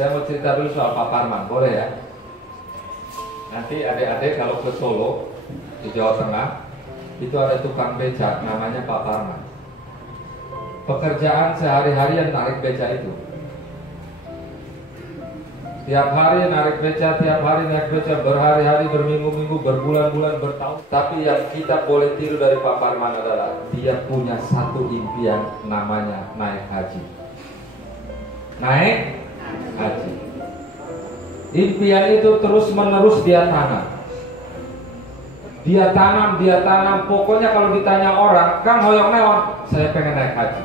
Saya mau cerita dulu soal Pak Parman, boleh ya? Nanti adik-adik kalau ke Solo, di Jawa Tengah, itu ada tukang beca, namanya Pak Parman. Pekerjaan sehari-hari yang narik beca itu. Tiap hari narik beca, tiap hari naik beca, berhari-hari, berminggu-minggu, berbulan-bulan, bertahun. Tapi yang kita boleh tiru dari Pak Parman adalah dia punya satu impian, namanya naik haji. Naik haji. Impian itu terus-menerus dia tanam. Dia tanam, pokoknya kalau ditanya orang, Kang hoyong naon, saya pengen naik haji.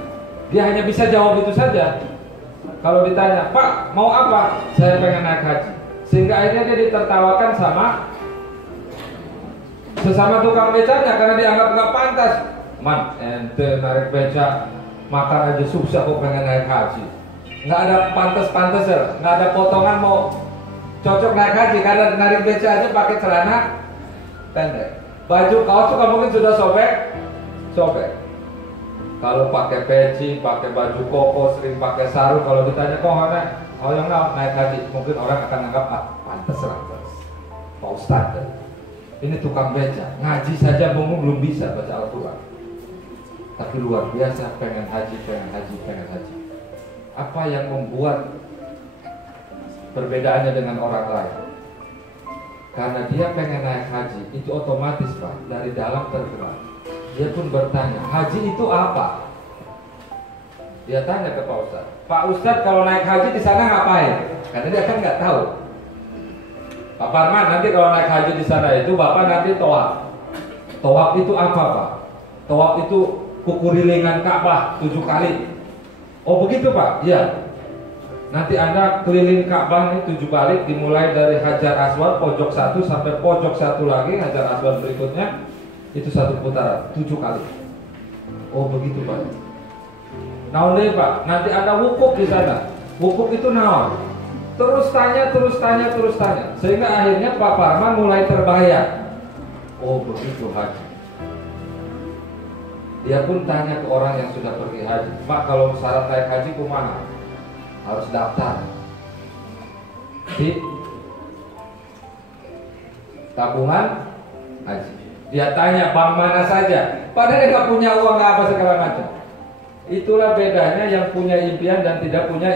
Dia hanya bisa jawab itu saja. Kalau ditanya, Pak mau apa, saya pengen naik haji. Sehingga akhirnya dia ditertawakan sama sesama tukang becanya karena dianggap nggak pantas. Man, ente narik beca, makan aja susah kok pengen naik haji. Nggak ada pantas-pantas ya, nggak ada potongan mau cocok naik haji karena narik beca aja pakai celana pendek. Baju kaos juga mungkin sudah sobek. Kalau pakai peci, pakai baju koko, sering pakai sarung, kalau ditanya kok yang naik haji, mungkin orang akan anggap pantas lah, Pak Ustadz. Ini tukang beca, ngaji saja belum bisa baca Al-Quran, tapi luar biasa pengen haji. Apa yang membuat perbedaannya dengan orang lain? Karena dia pengen naik haji, itu otomatis Pak, dari dalam tergerak. Dia pun bertanya, haji itu apa? Dia tanya ke Pak Ustadz, Pak Ustadz kalau naik haji di sana ngapain? Karena dia kan nggak tahu. Pak Parman, nanti kalau naik haji di sana itu Bapak nanti tawaf. Tawaf itu apa Pak? Tawaf itu kukurilingan Ka'bah 7 kali. Oh begitu Pak? Iya. Nanti Anda keliling Ka'bah ini 7 kali, dimulai dari Hajar Aswad pojok 1 sampai pojok 1 lagi, Hajar Aswad berikutnya. Itu 1 putaran, 7 kali. Oh begitu Pak. Naon deh Pak, nanti ada wukuf di sana. Wukuf itu naon? Terus tanya. Sehingga akhirnya Pak Parman mulai terbayang. Oh begitu haji. Dia pun tanya ke orang yang sudah pergi haji, Pak kalau syarat naik haji kumaha? Harus daftar di tabungan haji. Dia tanya bank mana saja, padahal dia nggak punya uang nggak apa segala macam. Itulah bedanya yang punya impian dan tidak punya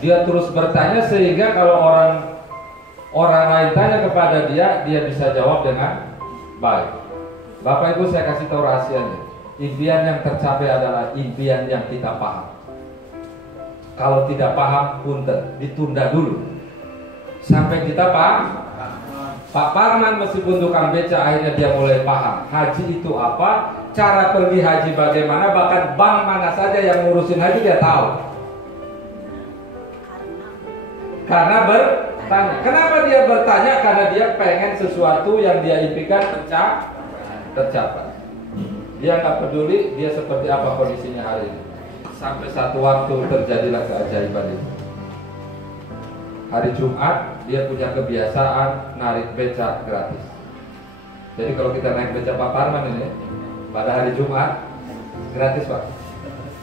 Dia terus bertanya sehingga kalau orang lain tanya kepada dia bisa jawab dengan baik. Bapak Ibu saya kasih tahu rahasianya. Impian yang tercapai adalah impian yang kita paham. Kalau tidak paham, punten, ditunda dulu sampai kita paham. Pak Parman meskipun tukang beca, akhirnya dia mulai paham haji itu apa, cara pergi haji bagaimana, bahkan bank mana saja yang ngurusin haji dia tahu. Karena bertanya. Kenapa dia bertanya? Karena dia pengen sesuatu yang dia impikan tercapai. Dia nggak peduli dia seperti apa kondisinya hari ini. Sampai satu waktu terjadilah keajaiban itu. Hari Jumat dia punya kebiasaan narik beca gratis. Jadi kalau kita naik beca Pak Parman ini pada hari Jumat gratis Pak.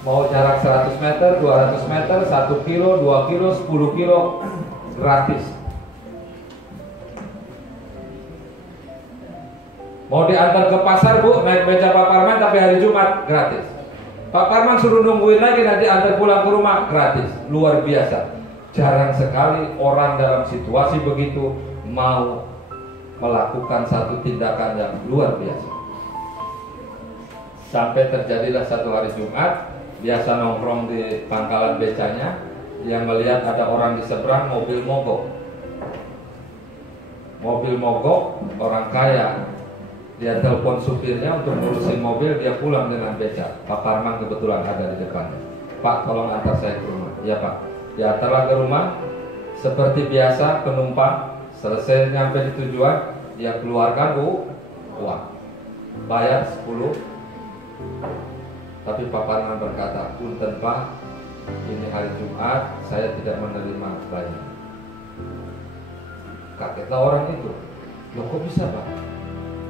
Mau jarak 100 meter, 200 meter, 1 kilo, 2 kilo, 10 kilo gratis. Mau diantar ke pasar Bu, naik beca Pak Parman tapi hari Jumat gratis. Pak Parman suruh nungguin lagi nanti antar pulang ke rumah gratis. Luar biasa. Jarang sekali orang dalam situasi begitu mau melakukan satu tindakan yang luar biasa. Sampai terjadilah satu hari Jumat, biasa nongkrong di pangkalan becanya, yang melihat ada orang di seberang mobil mogok. Mobil mogok, orang kaya. Dia telepon supirnya untuk ngurusin mobil, dia pulang dengan beca. Pak Parman kebetulan ada di depannya. Pak tolong antar saya ke rumah. Ya Pak. Diantarlah ke rumah. Seperti biasa penumpang selesai nyampe di tujuan, dia keluarkan uang, bayar 10. Tapi Pak Parman berkata, punten Pak, ini hari Jumat, saya tidak menerima banyak. Kagetlah orang itu. Loh kok bisa Pak?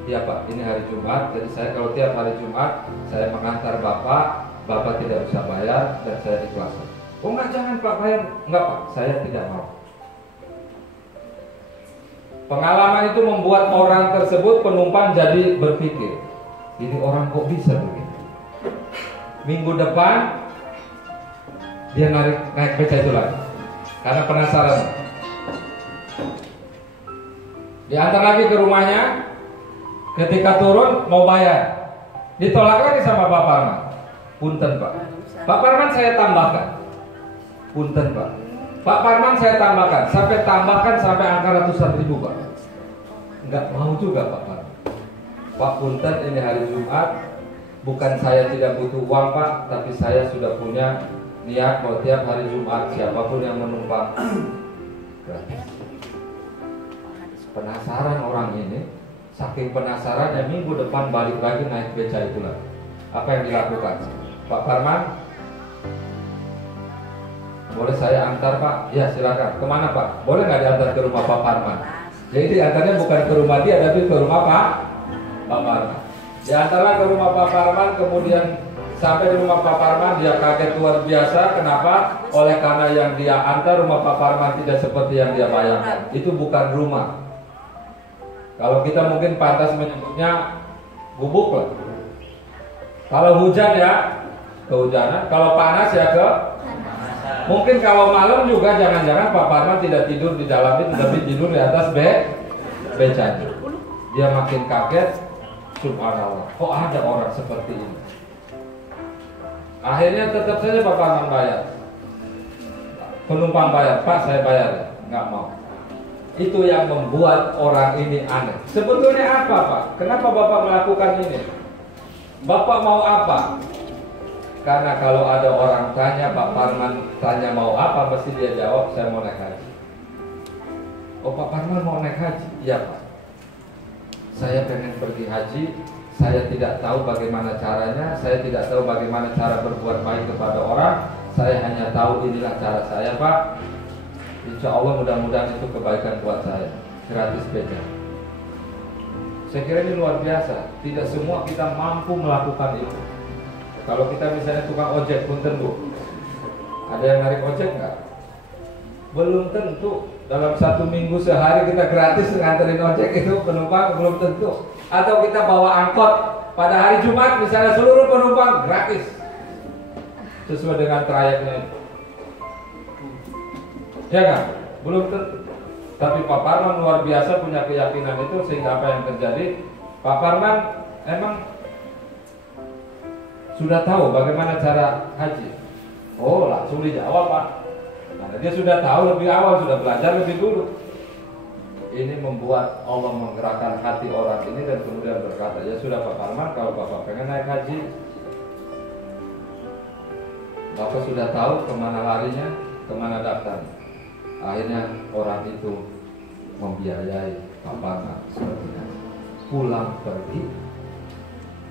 Ya Pak, ini hari Jumat, jadi saya kalau tiap hari Jumat saya mengantar Bapak tidak usah bayar dan saya ikhlas. Oh enggak, jangan Pak bayar. Enggak Pak, saya tidak mau. Pengalaman itu membuat orang tersebut, penumpang, jadi berpikir, ini orang kok bisa begini. Minggu depan dia naik beca itu lagi, karena penasaran. Diantar lagi ke rumahnya. Ketika turun mau bayar, ditolak lagi sama Pak Parman. Punten Pak, Pak Parman saya tambahkan. Punten Pak, Pak Parman saya tambahkan. Tambahkan sampai angka ratusan ribu Pak. Enggak mau juga Pak Parman. Pak punten, ini hari Jumat. Bukan saya tidak butuh uang Pak, tapi saya sudah punya niat bahwa tiap hari Jumat siapapun yang menumpang gratis. Penasaran orang ini. Saking penasarannya, minggu depan balik lagi naik beca itu lagi. Apa yang dilakukan? Pak Parman, boleh saya antar Pak? Ya silakan. Kemana Pak? Boleh nggak diantar ke rumah Pak Parman? Jadi diantarnya bukan ke rumah dia, tapi ke rumah Pak Parman. Diantarlah ke rumah Pak Parman, kemudian sampai di rumah Pak Parman dia kaget luar biasa. Kenapa? Oleh karena yang dia antar rumah Pak Parman tidak seperti yang dia bayangkan. Itu bukan rumah. Kalau kita mungkin pantas menyebutnya gubuk lah. Kalau hujan ya kehujanan, kalau panas ya ke. Mungkin kalau malam juga jangan-jangan Pak Parman tidak tidur di dalam itu, tapi tidur di atas becanya. Dia makin kaget, subhanallah, kok ada orang seperti ini. Akhirnya tetap saja Pak Parman bayar. Penumpang bayar, Pak saya bayar ya, nggak mau. Itu yang membuat orang ini aneh. Sebetulnya apa Pak? Kenapa Bapak melakukan ini? Bapak mau apa? Karena kalau ada orang tanya, Pak Parman tanya mau apa, mesti dia jawab saya mau naik haji. Oh Pak Parman mau naik haji? Iya Pak. Saya pengen pergi haji. Saya tidak tahu bagaimana caranya. Saya tidak tahu bagaimana cara berbuat baik kepada orang. Saya hanya tahu inilah cara saya Pak. Insya Allah mudah-mudahan itu kebaikan buat saya. Gratis beca. Saya kira ini luar biasa. Tidak semua kita mampu melakukan itu. Kalau kita misalnya tukang ojek pun tentu. Ada yang narik ojek nggak? Belum tentu. Dalam 1 minggu sehari kita gratis nganterin ojek itu penumpang, belum tentu. Atau kita bawa angkot pada hari Jumat misalnya seluruh penumpang gratis sesuai dengan trayeknya. Ya kan? Belum tentu. Tapi Pak Parman luar biasa punya keyakinan itu, sehingga apa yang terjadi? Pak Parman emang sudah tahu bagaimana cara haji. Oh, langsung dijawab Pak. Karena dia sudah tahu lebih awal, sudah belajar lebih dulu. Ini membuat Allah menggerakkan hati orang ini dan kemudian berkata, ya sudah Pak Parman, kalau Bapak pengen naik haji, Bapak sudah tahu kemana larinya, kemana daftarnya. Akhirnya orang itu membiayai Pak Parman sepertinya. Pulang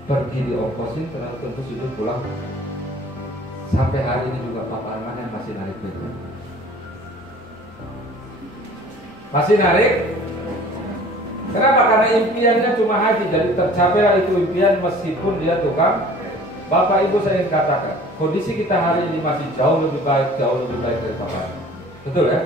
pergi diongkosin, terus tentu sudah pulang. Sampai hari ini juga Pak Parman yang masih narik beca. Masih narik? Kenapa? Karena impiannya cuma haji, jadi tercapailah itu impian meskipun dia tukang. Bapak Ibu saya ingin katakan, kondisi kita hari ini masih jauh lebih baik dari Pak Parman. Betul ya?